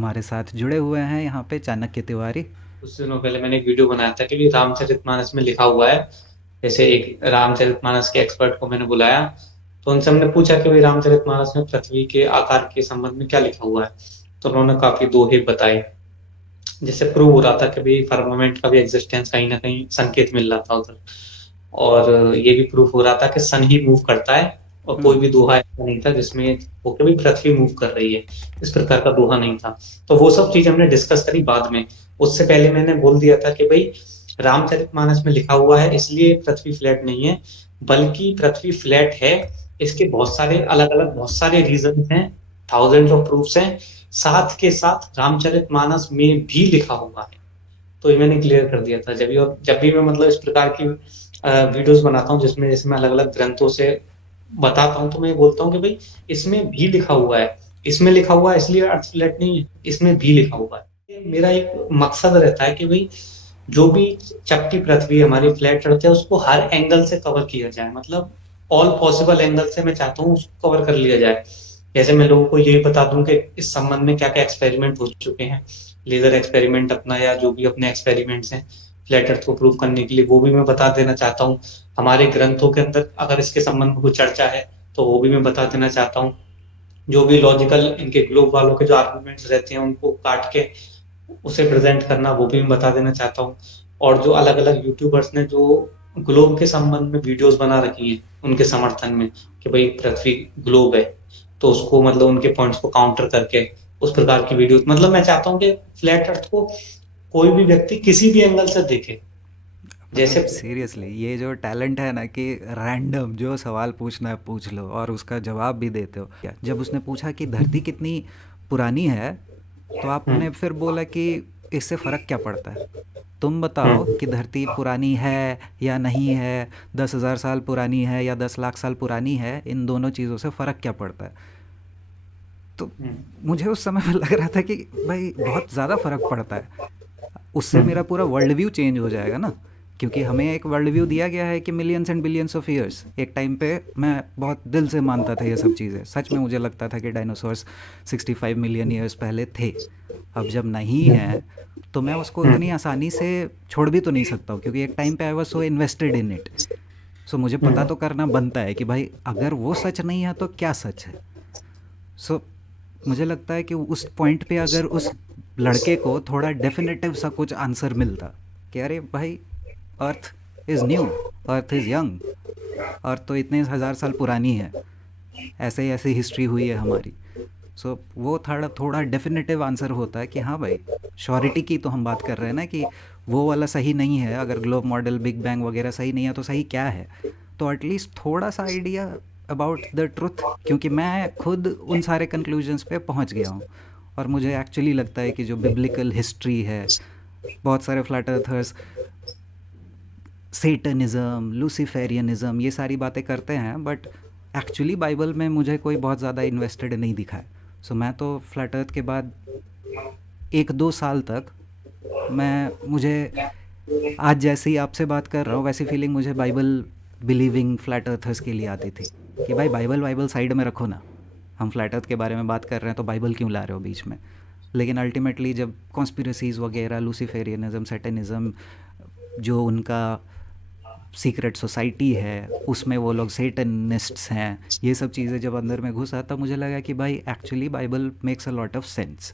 हमारे साथ जुड़े हुए हैं यहाँ पे चाणक्य तिवारी। कुछ दिनों पहले मैंने एक वीडियो बनाया था कि रामचरितमानस में लिखा हुआ है। जैसे एक रामचरितमानस के एक्सपर्ट को मैंने बुलाया, तो उनसे हमने पूछा कि भाई रामचरितमानस में पृथ्वी के आकार के संबंध में क्या लिखा हुआ है। तो उन्होंने काफी दोहे बताए, जिससे प्रूव हो रहा था कि भाई फर्मामेंट का भी एग्जिस्टेंस कहीं ना कहीं संकेत मिल रहा था उधर। और ये भी प्रूफ हो रहा था कि सन ही मूव करता है, और कोई हम्म। भी दोहा ऐसा नहीं था जिसमें वो कभी पृथ्वी मूव कर रही है। इस प्रकार का दोहा नहीं था। तो वो सब चीज हमने डिस्कस करी बाद में। उससे पहले मैंने बोल दिया था कि भाई रामचरितमानस में लिखा हुआ है इसलिए पृथ्वी फ्लैट नहीं है, बल्कि पृथ्वी फ्लैट है। इसके बहुत सारे अलग अलग बहुत सारे रीजन हैं, थाउजेंड ऑफ प्रूफ्स हैं। साथ के साथ रामचरितमानस में भी लिखा हुआ है। तो ये मैंने क्लियर कर दिया था। जब भी मैं मतलब इस प्रकार की वीडियोस बनाता हूँ जिसमें जैसे मैं अलग अलग ग्रंथों से बताता हूँ, तो मैं बोलता हूँ कि भाई इसमें भी लिखा हुआ है। इसमें लिखा हुआ है इसलिए अर्थ फ्लैट नहीं है, इसमें भी लिखा हुआ है। मेरा एक मकसद रहता है कि भाई जो भी चपटी पृथ्वी हमारी फ्लैट अर्थ है उसको हर एंगल से कवर किया जाए। मतलब ऑल पॉसिबल एंगल से मैं चाहता हूँ उसको कवर कर लिया जाए। जैसे मैं लोगों को यही बता दूं कि इस संबंध में क्या क्या एक्सपेरिमेंट हो चुके हैं, लेजर एक्सपेरिमेंट अपना या जो भी अपने एक्सपेरिमेंट्स हैं फ्लैट अर्थ को प्रूव करने के लिए, वो भी मैं बता देना चाहता हूँ। हमारे ग्रंथों के अंदर अगर इसके संबंध में कोई चर्चा है तो वो भी मैं बता देना चाहता हूँ। जो भी लॉजिकल इनके ग्लोब वालों के जो आर्गुमेंट्स रहते हैं उनको काट के उसे प्रेजेंट करना, वो भी मैं बता देना चाहता हूँ। और जो अलग अलग यूट्यूबर्स ने जो ग्लोब के संबंध में वीडियोस बना रखी हैं उनके समर्थन में कि भाई पृथ्वी ग्लोब है, तो उसको मतलब उनके पॉइंट्स को काउंटर करके उस प्रकार की वीडियो, मतलब मैं चाहता हूँ कि फ्लैट अर्थ को कोई भी व्यक्ति किसी भी एंगल से देखे। जैसे मतलब सीरियसली ये जो टैलेंट है ना कि रैंडम जो सवाल पूछना है पूछ लो और उसका जवाब भी देते हो। जब उसने पूछा कि धरती कितनी पुरानी है, तो हम्म, आपने फिर बोला कि इससे फ़र्क क्या पड़ता है। तुम बताओ हम्म, कि धरती पुरानी है या नहीं है, 10,000 साल पुरानी है या 10 लाख साल पुरानी है, इन दोनों चीज़ों से फ़र्क क्या पड़ता है। तो हम्म, मुझे उस समय में लग रहा था कि भाई बहुत ज़्यादा फ़र्क पड़ता है। उससे मेरा हम्म, पूरा वर्ल्ड व्यू चेंज हो जाएगा ना। क्योंकि हमें एक वर्ल्ड व्यू दिया गया है कि millions and billions of years, एक टाइम पे मैं बहुत दिल से मानता था ये सब चीज़ें, सच में मुझे लगता था कि डायनासोर्स 65 मिलियन ईयर्स पहले थे। अब जब नहीं है तो मैं उसको इतनी हम्म, आसानी से छोड़ भी तो नहीं सकता हूँ, क्योंकि एक टाइम पे I was so invested in it. So मुझे पता तो करना बनता है कि भाई अगर वो सच नहीं है तो क्या सच है। सो मुझे लगता है कि उस पॉइंट पे अगर उस लड़के को थोड़ा डेफिनेटिव सा कुछ आंसर मिलता कि अरे भाई, earth is new, earth is young, earth तो इतने हज़ार साल पुरानी है, ऐसे ही ऐसी हिस्ट्री हुई है हमारी। सो वो थोड़ा थोड़ा डेफिनेटिव आंसर होता है कि हाँ भाई, श्योरिटी की तो हम बात कर रहे हैं ना कि वो वाला सही नहीं है, अगर ग्लोब मॉडल बिग बैंग वगैरह सही नहीं है तो सही क्या है। तो एटलीस्ट थोड़ा सा आइडिया अबाउट द ट्रुथ, क्योंकि मैं खुद उन सारे कंक्लूजन्स पे पहुंच गया हूँ। और मुझे एक्चुअली लगता है कि जो बिब्लिकल हिस्ट्री है, बहुत सारे फ्लैट अर्थर्स सेटनिज़म लूसीफेरियनिज़म ये सारी बातें करते हैं, बट एक्चुअली बाइबल में मुझे कोई बहुत ज़्यादा इन्वेस्टेड नहीं दिखा है। सो मैं तो फ्लैट अर्थ के बाद 1-2 साल तक मैं मुझे आज जैसे ही आपसे बात कर रहा हूँ वैसी फीलिंग मुझे बाइबल बिलीविंग फ्लैट अर्थर्स के लिए आती थी कि भाई बाइबल बाइबल साइड में रखो ना, हम फ्लैट अर्थ के बारे में बात कर रहे हैं तो बाइबल क्यों ला रहे हो बीच में। लेकिन अल्टीमेटली जब कॉन्स्पिरसीज़ वगैरह लूसीफेरियनिज़म सेटनिज़म, जो उनका सीक्रेट सोसाइटी है उसमें वो लोग सेटनिस्ट्स हैं, ये सब चीज़ें जब अंदर में घुसा तब मुझे लगा कि भाई actually Bible makes a lot of sense.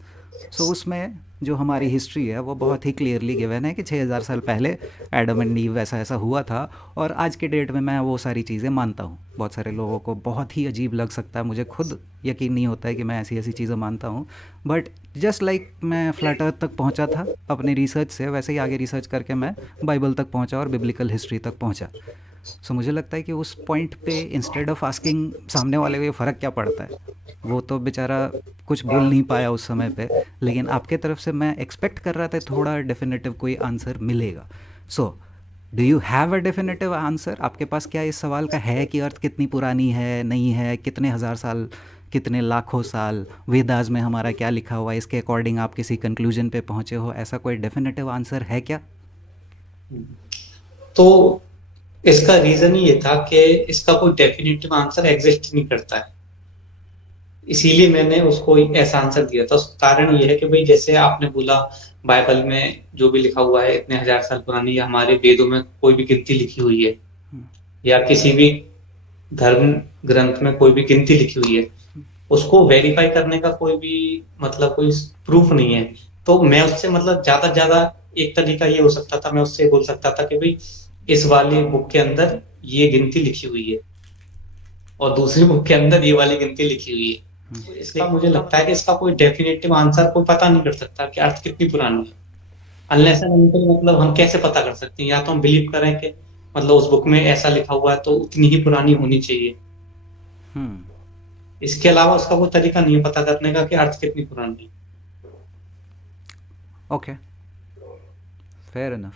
So उसमें जो हमारी हिस्ट्री है वो बहुत ही क्लियरली गिवन है कि 6,000 साल पहले एडम एंड ईव ऐसा ऐसा हुआ था। और आज के डेट में मैं वो सारी चीज़ें मानता हूँ। बहुत सारे लोगों को बहुत ही अजीब लग सकता है, मुझे खुद यकीन नहीं होता है कि मैं ऐसी ऐसी चीज़ें मानता हूँ। बट जस्ट लाइक मैं फ्लैट अर्थ तक पहुँचा था अपनी रिसर्च से, वैसे ही आगे रिसर्च करके मैं बाइबल तक पहुँचा और बिब्लिकल हिस्ट्री तक पहुँचा। सो मुझे लगता है कि उस पॉइंट पे इंस्टेड ऑफ आस्किंग सामने वाले को ये फ़र्क क्या पड़ता है, वो तो बेचारा कुछ बोल नहीं पाया उस समय पे, लेकिन आपके तरफ से मैं एक्सपेक्ट कर रहा था थोड़ा डेफिनेटिव कोई आंसर मिलेगा। So do you have a definitive answer, आपके पास क्या इस सवाल का है कि अर्थ कितनी पुरानी है, नहीं है, कितने हज़ार साल, कितने लाखों साल, वेदास में हमारा क्या लिखा हुआ है, इसके अकॉर्डिंग आप किसी कंक्लूजन पे पहुँचे हो, ऐसा कोई डेफिनेटिव आंसर है क्या। तो इसका रीजन ये था कि इसका कोई डेफिनेटिव आंसर एग्जिस्ट नहीं करता है। इसीलिए मैंने उसको ऐसा आंसर दिया था। उसका कारण ये है कि भाई जैसे आपने बोला बाइबल में जो भी लिखा हुआ है इतने हजार साल पुरानी, या हमारे वेदों में कोई भी गिनती लिखी हुई है, या किसी भी धर्म ग्रंथ में कोई भी गिनती लिखी हुई है, उसको वेरीफाई करने का कोई भी मतलब कोई प्रूफ नहीं है। तो मैं उससे मतलब ज्यादा ज्यादा एक तरीका ये हो सकता था, मैं उससे बोल सकता था कि भाई इस वाली बुक के अंदर ये गिनती लिखी हुई है और दूसरी बुक के अंदर ये वाली गिनती लिखी हुई है। तो इसका मुझे लगता है कि इसका कोई डेफिनेटिव आंसर कोई पता नहीं कर सकता कि अर्थ कितनी पुरानी है, अनलेस एंड अनटिल मतलब हम कैसे पता कर सकते हैं? या तो हम बिलीव करें कि मतलब उस बुक में ऐसा लिखा हुआ है तो उतनी ही पुरानी होनी चाहिए। हम्म। इसके अलावा उसका कोई तरीका नहीं है पता करने का कि अर्थ कितनी पुरानी है। Okay, fair enough.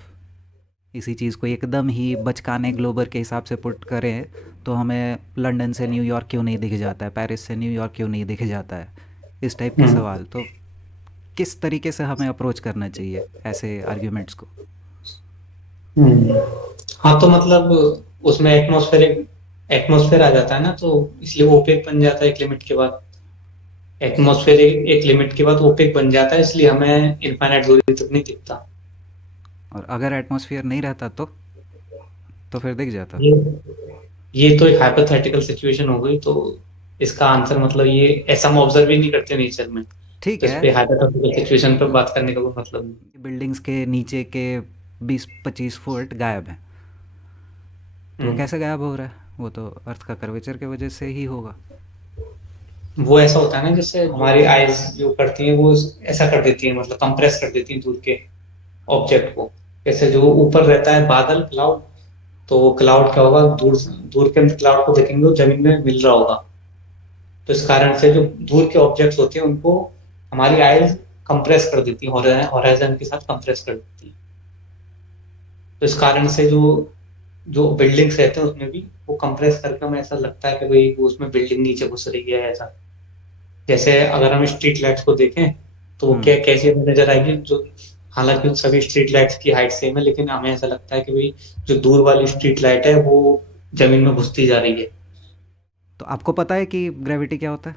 इसी चीज़ को एकदम ही बचकाने ग्लोबर के हिसाब से पुट करें तो हमें लंदन से न्यूयॉर्क क्यों नहीं दिख जाता है, पेरिस से न्यूयॉर्क क्यों नहीं दिख जाता है, इस टाइप के हम्म सवाल। तो किस तरीके से हमें अप्रोच करना चाहिए ऐसे आर्ग्यूमेंट्स को? हम्म। हाँ तो मतलब उसमें एटमॉस्फेयर आ जाता है ना, तो इसलिए ओपेक बन जाता है एक लिमिट के बाद। एटमॉस्फेयर एक लिमिट के बाद ओपेक बन जाता है, इसलिए हमें इनफाइनाइट दूरी तक नहीं दिखता। और अगर एटमॉस्फेयर नहीं रहता तो फिर दिख जाता। ये ये तो एक हाइपोथेटिकल सिचुएशन हो गई, तो इसका आंसर मतलब ये ऐसा हम ऑब्जर्व ही नहीं करते नेचर में, ठीक तो इस है, पे हाइपोथेटिकल सिचुएशन पे बात करने का कोई मतलब नहीं। बिल्डिंग्स के नीचे के 20-25 फुट गायब हैं, तो वो हम्म। कैसे गायब हो रहा है? वो तो अर्थ का कर्वेचर के वजह से ही होगा। वो ऐसा होता है ना, जैसे हमारी आईज जो करती हैं वो ऐसा कर देती है, मतलब कंप्रेस कर देती है दूर के ऑब्जेक्ट को। जैसे जो ऊपर रहता है बादल, क्लाउड, तो क्लाउड क्या होगा, दूर दूर के क्लाउड को देखेंगे तो जमीन में मिल रहा होगा। तो इस कारण से जो दूर के ऑब्जेक्ट्स होते हैं उनको हमारी आईज कंप्रेस कर देती है, हॉराइजन के साथ कंप्रेस कर देती है। तो इस कारण से जो जो बिल्डिंग्स रहते हैं उसमें भी वो कंप्रेस करके हमें ऐसा लगता है कि भाई वो उसमें बिल्डिंग नीचे घुस रही है ऐसा। जैसे अगर हम स्ट्रीट लाइट्स को देखें तो वो हम्म। क्या कैसी हमें नजर आएगी, जो हालांकि सभी स्ट्रीट लाइट्स की हाइट सेम है, लेकिन हमें ऐसा लगता है कि भाई जो दूर वाली स्ट्रीट लाइट है वो जमीन में घुसती जा रही है। तो आपको पता है कि ग्रेविटी क्या होता है?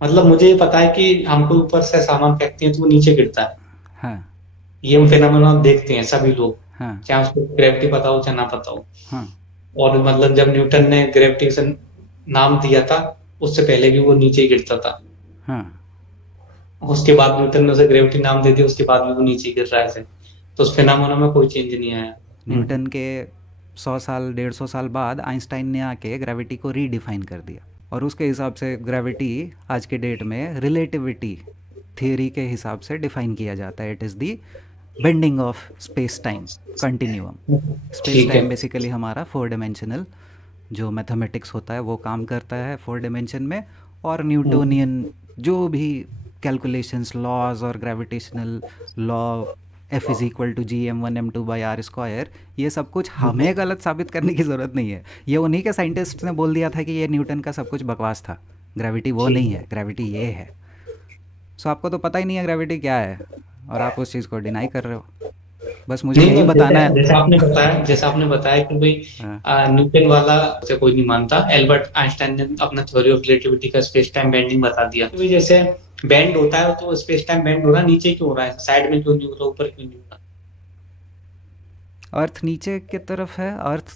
मतलब मुझे ये पता है कि हम कोई ऊपर से सामान फेंकते हैं तो वो नीचे गिरता है। हाँ। ये हम फिनोमेना देखते हैं सभी लोग, हाँ। चाहे उसको ग्रेविटी पता हो चाहे ना पता हो। हाँ। और मतलब जब न्यूटन ने ग्रेविटी से नाम दिया था, उससे पहले भी वो नीचे ही गिरता था। हाँ। उसके बाद न्यूटन ने उसे ग्रेविटी नाम दे दिया, उसके बाद भी वो नीचे ही गिर रहा है ऐसे। तो उस फिनोमेना में कोई चेंज नहीं आया। न्यूटन के 100 साल 150 साल बाद आइंस्टाइन ने आके ग्रेविटी को रीडिफाइन कर दिया, और उसके हिसाब से ग्रेविटी आज के डेट में रिलेटिविटी थियरी के हिसाब से डिफाइन किया जाता है। It is the bending of space time continuum. Space ठीक है। टाइम बेसिकली हमारा 4 डायमेंशनल जो मैथमेटिक्स होता है वो काम करता है 4 डायमेंशन में। और हम्म, न्यूटोनियन जो भी कैलकुलेशंस, लॉज और ग्रेविटेशनल लॉ, F=g m1m2/r², ये सब कुछ हमें गलत साबित करने की ज़रूरत नहीं है। ये उन्हीं के साइंटिस्ट ने बोल दिया था कि ये न्यूटन का सब कुछ बकवास था, ग्रेविटी वो ठीक नहीं है। है, ग्रेविटी ये है। सो आपको तो पता ही नहीं है ग्रेविटी क्या है, और आप उस चीज़ को डिनाई कर रहे हो। बस मुझे नहीं यही तो बताना है। जैसा आपने बताया कि भाई हाँ। न्यूटन वाला से कोई नहीं मानता, एल्बर्ट आइंस्टाइन ने अपना थ्योरी ऑफ रिलेटिविटी का स्पेस टाइम बेंडिंग बता दिया। तो जैसे बेंड होता है तो स्पेस टाइम बेंड हो रहा है, नीचे क्यों हो रहा है, साइड में क्यों नहीं हो रहा, ऊपर क्यों नहीं हो रहा? अर्थ नीचे की तरफ है, अर्थ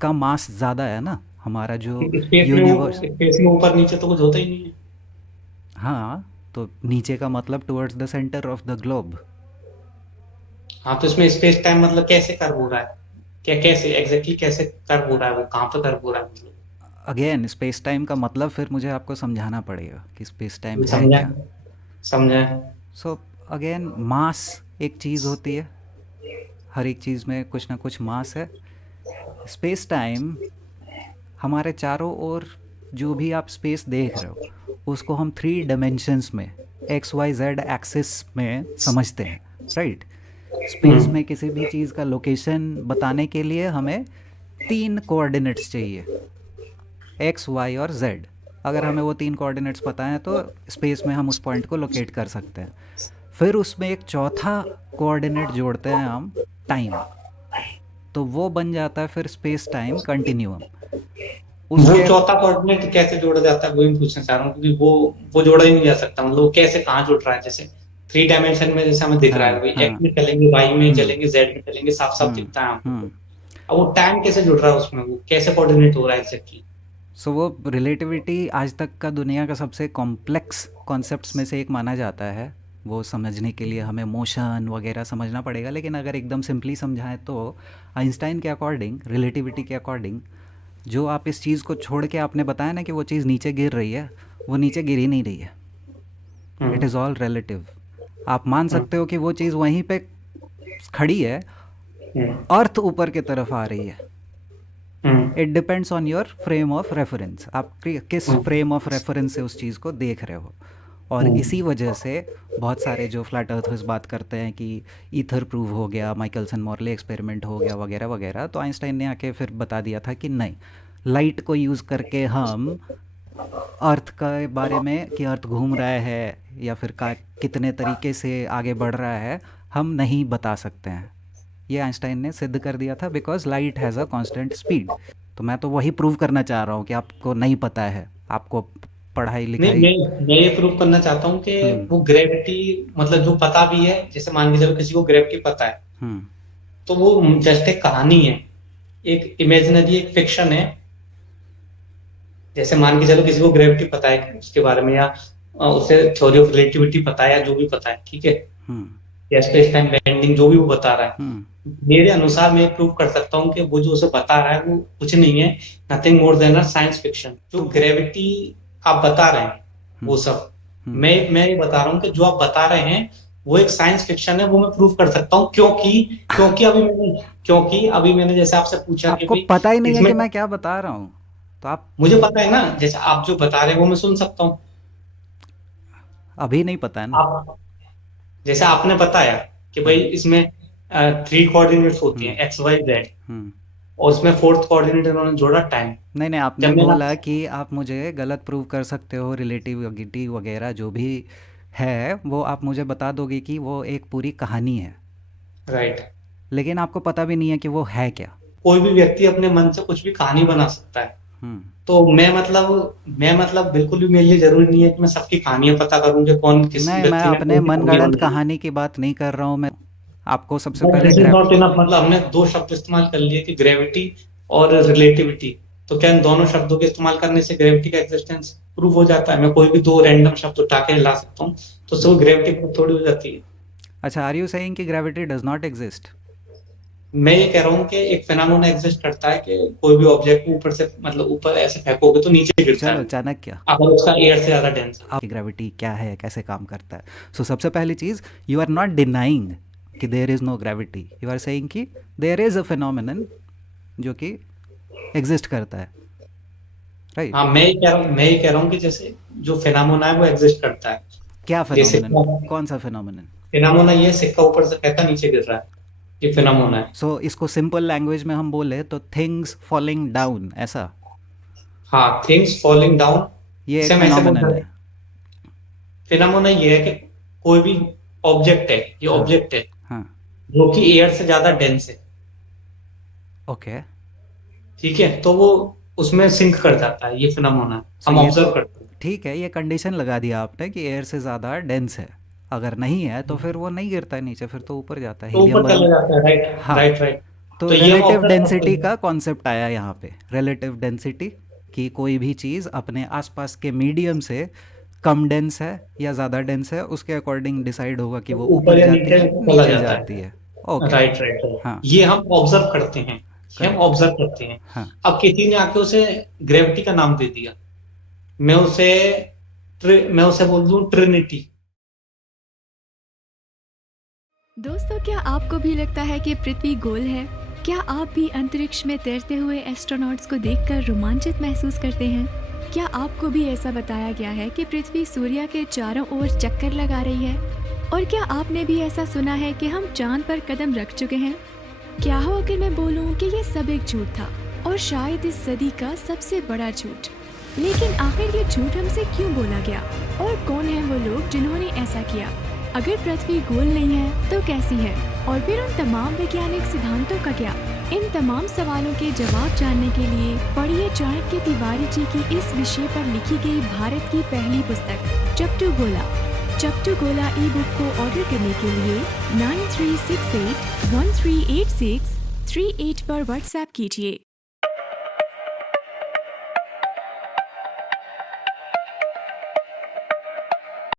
का मास ज़्यादा है ना, हमारा जो यूनिवर्स। स्पेस में ऊपर नीचे तो कुछ होता ही नहीं है। हाँ, तो नीचे का मतलब towards the centre of the globe. हाँ तो इसमें स्पेस टाइम मतलब कैसे कर्व हो रहा है, क्या कैसे एग्जैक्टली कैसे कर्व हो रहा है, वो कहाँ पे कर्व हो रहा है मतलब? अगेन स्पेस टाइम का मतलब फिर मुझे आपको समझाना पड़ेगा कि स्पेस टाइम है समझा, क्या। समझा। सो अगेन मास एक चीज़ होती है, हर एक चीज़ में कुछ ना कुछ मास है। स्पेस टाइम हमारे चारों ओर जो भी आप स्पेस देख रहे हो उसको हम 3 डायमेंशंस में, XYZ एक्सिस में समझते हैं, राइट? स्पेस हम्म में किसी भी चीज़ का लोकेशन बताने के लिए हमें 3 कोऑर्डिनेट्स चाहिए, X, Y और Z। अगर हमें वो 3 कोऑर्डिनेट्स पता हैं तो स्पेस में हम उस पॉइंट को लोकेट कर सकते हैं। फिर उसमें एक चौथा कोऑर्डिनेट जोड़ते हैं हम, टाइम, तो वो बन जाता है फिर स्पेस टाइम कंटिन्यूम। वो उसके चौथा कोऑर्डिनेट कैसे जोड़ा जाता है वही मैं पूछना चाह रहा हूँ, क्योंकि वो जोड़ा ही नहीं जा सकता, मतलब वो कैसे कहाँ जुड़ रहा है। जैसे 3 डायमेंशन में जैसे हमें दिख रहा है, हाँ भाई हाँ एक्स में चलेंगे, वाई में हम्म चलेंगे, जेड में चलेंगे, साफ साफ दिखता है हमको। हम्म। अब वो टाइम कैसे जुड़ रहा है उसमें, वो कैसे कोऑर्डिनेट हो रहा है एग्जैक्टली। सो वो रिलेटिविटी आज तक का दुनिया का सबसे कॉम्प्लेक्स कॉन्सेप्ट्स में से एक माना जाता है। वो समझने के लिए हमें मोशन वगैरह समझना पड़ेगा, लेकिन अगर एकदम सिंपली समझाएं तो आइंस्टाइन के अकॉर्डिंग, रिलेटिविटी के अकॉर्डिंग, जो आप इस चीज़ को छोड़ के आपने बताया ना कि वो चीज़ नीचे गिर रही है, वो नीचे गिर ही नहीं रही है। It hmm is all relative. आप मान हम्म सकते हो कि वो चीज़ वहीं पे खड़ी है, हम्म अर्थ ऊपर की तरफ आ रही है। Hmm it depends on your frame of reference, आप किस हम्म फ्रेम ऑफ रेफरेंस से उस चीज़ को देख रहे हो। और इसी वजह से बहुत सारे जो फ्लैट अर्थर्स बात करते हैं कि ईथर प्रूव हो गया, माइकलसन मॉर्ले एक्सपेरिमेंट हो गया वगैरह वगैरह, तो आइंस्टाइन ने आके फिर बता दिया था कि नहीं, लाइट को यूज़ करके हम अर्थ के बारे में कि अर्थ घूम रहा है या फिर का कितने तरीके से आगे बढ़ रहा है, हम नहीं बता सकते हैं। ये आइंस्टाइन ने सिद्ध कर दिया था, because light has a constant speed. तो मैं तो वही प्रूव करना चाह रहा हूँ कि आपको नहीं पता है, आपको पढ़ाई नहीं, लिखाई। मैं ये प्रूव करना चाहता हूँ कि हम्म वो ग्रेविटी, मतलब जो पता भी है, जैसे मान के चलो किसी को ग्रेविटी पता है, हम्म तो वो जस्ट एक कहानी है, एक इमेजिनरी, एक फिक्शन है। जैसे मान के चलो किसी को ग्रेविटी पता है उसके बारे में, या उसे थ्योरी ऑफ रिलेटिविटी पता है, या जो भी पता है, ठीक है, हम्म या स्पेस टाइम बेंडिंग जो भी वो बता रहा है, हम्म मेरे अनुसार मैं प्रूव कर सकता हूँ कि वो जो उसे बता रहा है वो कुछ नहीं है, nothing more than a science fiction. जो तो ग्रेविटी आप बता रहे हैं वो हम्म सब, हम्म मैं ये बता रहा हूँ कि जो आप बता रहे हैं वो एक साइंस फिक्शन है, वो मैं प्रूव कर सकता हूँ, क्योंकि क्योंकि अभी मैंने जैसे आपसे पूछा कि आपको भाई पता ही नहीं है इसमें, कि मैं क्या बता रहा हूँ, तो आप मुझे पता है ना, जैसे आप जो बता रहे हैं वो मैं सुन सकता हूँ। अभी नहीं पता है ना। आप जैसे आपने बताया कि भाई हाँ इसमें 3 कोऑर्डिनेट्स होती हैं, हम्म एक्स वाई जेड, हम्म। और उसमें फोर्थ कोऑर्डिनेट उन्होंने जोड़ा टाइम। नहीं नहीं, आपने जब मैंने बोला कि आप मुझे गलत प्रूव कर सकते हो, रिलेटिविटी वगैरह जो भी है वो आप मुझे बता दोगे कि वो एक पूरी कहानी है, राइट, लेकिन आपको पता भी नहीं है कि वो है क्या। कोई भी व्यक्ति अपने मन से कुछ भी कहानी बना सकता है। हम्म। तो मैं मतलब बिल्कुल भी मेरे लिए जरूरी नहीं है कि मैं सबकी कहानियां पता करूं कि कौन किस नहीं, मैं व्यक्ति ने अपने कौन सी कहानी मनगढ़ंत बनाई है। कहानी की बात नहीं कर रहा हूँ। मैं आपको सबसे बट पहले this is grab not enough, मतलब हमने 2 शब्द इस्तेमाल कर लिए कि ग्रेविटी और रिलेटिविटी, तो क्या इन दोनों शब्दों के इस्तेमाल करने से ग्रेविटी का एग्जिस्टेंस प्रूव हो जाता है? मैं कोई भी 2 रैंडम शब्द उठा के ला सकता हूँ, तो उससे वो ग्रेविटी प्रूव थोड़ी हो जाती है। अच्छा, आर यू सेइंग कि ग्रेविटी डज नॉट एग्जिस्ट? मैं ये कह रहा हूँ कि एक फिनोमेना एग्जिस्ट करता है कि कोई भी ऑब्जेक्ट ऊपर से, मतलब ऊपर ऐसे फेंकोगे तो नीचे गिरता चलो, है, चाणक्य, अगर उसका एयर से ज्यादा डेंस है। आपकी ग्रेविटी क्या है, कैसे काम करता है। सो सबसे पहली चीज़, यू आर नॉट डिनाइंग कि there is no gravity, you are saying कि देयर इज़ अ फिनोमेनन जो कि एग्जिस्ट करता है, राइट? हाँ, मैं ये कह रहा हूँ कि जैसे जो फिनोमेना है वो एग्जिस्ट करता है। क्या जैसे फिनोमेनन? कौन सा फिनोमेनन? फिनोमेना ये सिक्का ऊपर से फेंका नीचे गिर रहा है, ये फिनोमेना है। सो इसको सिंपल लैंग्वेज में हम बोले तो थिंग्स फॉलिंग डाउन, ऐसा? हाँ, थिंग्स फॉलिंग डाउन, ये इसे एक हम ऐसे बोल फिनोमेनन सकते है। हैं। फिनोमेना ये है कि कोई भी ऑब्जेक्ट है, ये हाँ ऑब्जेक्ट है हाँ। जो कि एयर से ज्यादा डेंस है, ओके। ठीक है, तो वो उसमें सिंक कर जाता है, ये फिनोमेना सो हम ये तो ऑब्जर्व करते हैं। ठीक है, ये कंडीशन लगा दिया आपने कि एयर से ज़्यादा डेंस है। अगर नहीं है तो फिर वो नहीं गिरता है नीचे, फिर तो ऊपर जाता है, तो हीलियम ऊपर चला बलून। जाता है, राइट हाँ। Right right. तो तो ये हम रिलेटिव ऑब्जर्व करते डेंसिटी हैं। का कॉन्सेप्ट आया यहाँ पे। रिलेटिव डेंसिटी कि कोई भी चीज़ अपने आसपास के मीडियम से कम डेंस है या ज़्यादा डेंस है, उसके अकॉर्डिंग डिसाइड होगा कि वो ऊपर ऊपर या जाती नीचे है, चला नीचे जाता जाती है, है। ओके। Right right right. हाँ। ये हम ऑब्जर्व करते हैं, ये हम करेक्ट। ऑब्जर्व करते हैं। हाँ। अब किसी ने आके उसे ग्रेविटी का नाम दे दिया, मैं उसे मैं उसे बोल दूं ट्रिनिटी। दोस्तों, क्या आपको भी लगता है कि पृथ्वी गोल है? क्या आप भी अंतरिक्ष में तैरते हुए एस्ट्रोनॉट्स को देखकर रोमांचित महसूस करते हैं? क्या आपको भी ऐसा बताया गया है कि पृथ्वी सूर्य के चारों ओर चक्कर लगा रही है? और क्या आपने भी ऐसा सुना है कि हम चांद पर कदम रख चुके हैं? क्या हो अगर मैं बोलूं कि ये सब एक झूठ था, और शायद इस सदी का सबसे बड़ा झूठ? लेकिन आखिर ये झूठ हमसे क्यों बोला गया, और कौन है वो लोग जिन्होंने ऐसा किया? अगर पृथ्वी गोल नहीं है तो कैसी है? और फिर उन तमाम वैज्ञानिक सिद्धांतों का क्या? इन तमाम सवालों के जवाब जानने के लिए पढ़िए चाणक्य तिवारी जी की इस विषय पर लिखी गई भारत की पहली पुस्तक चपटू गोला। चपटू गोला ई बुक को ऑर्डर करने के लिए 9368138638 पर व्हाट्सएप कीजिए।